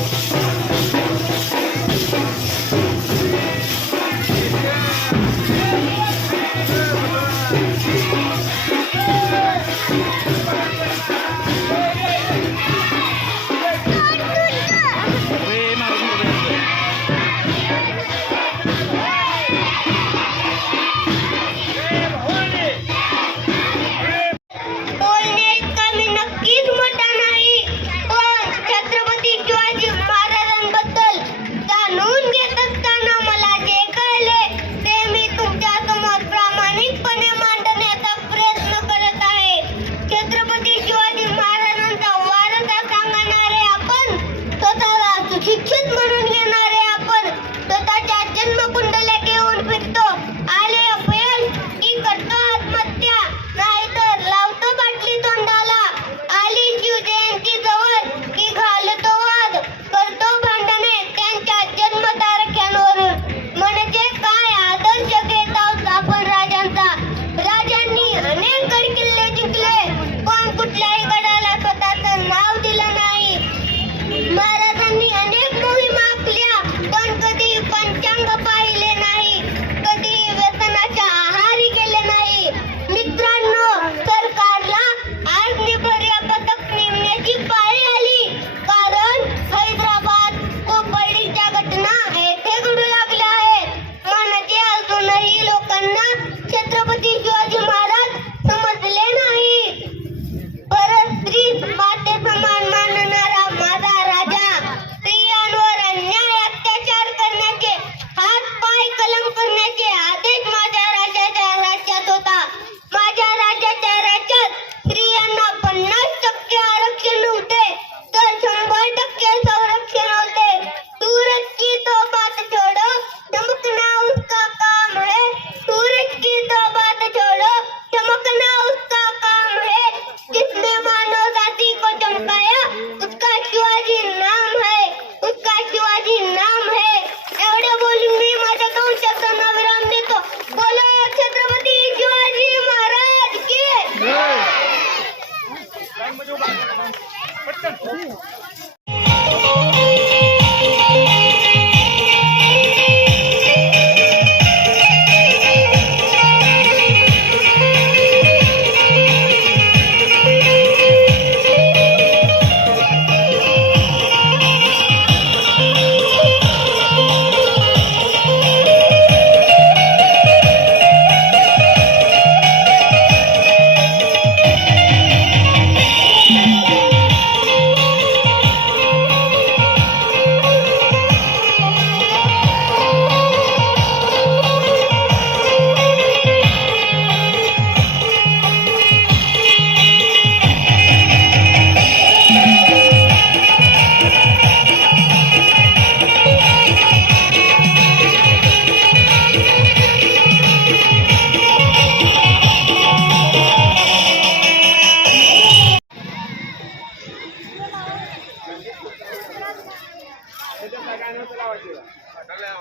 Música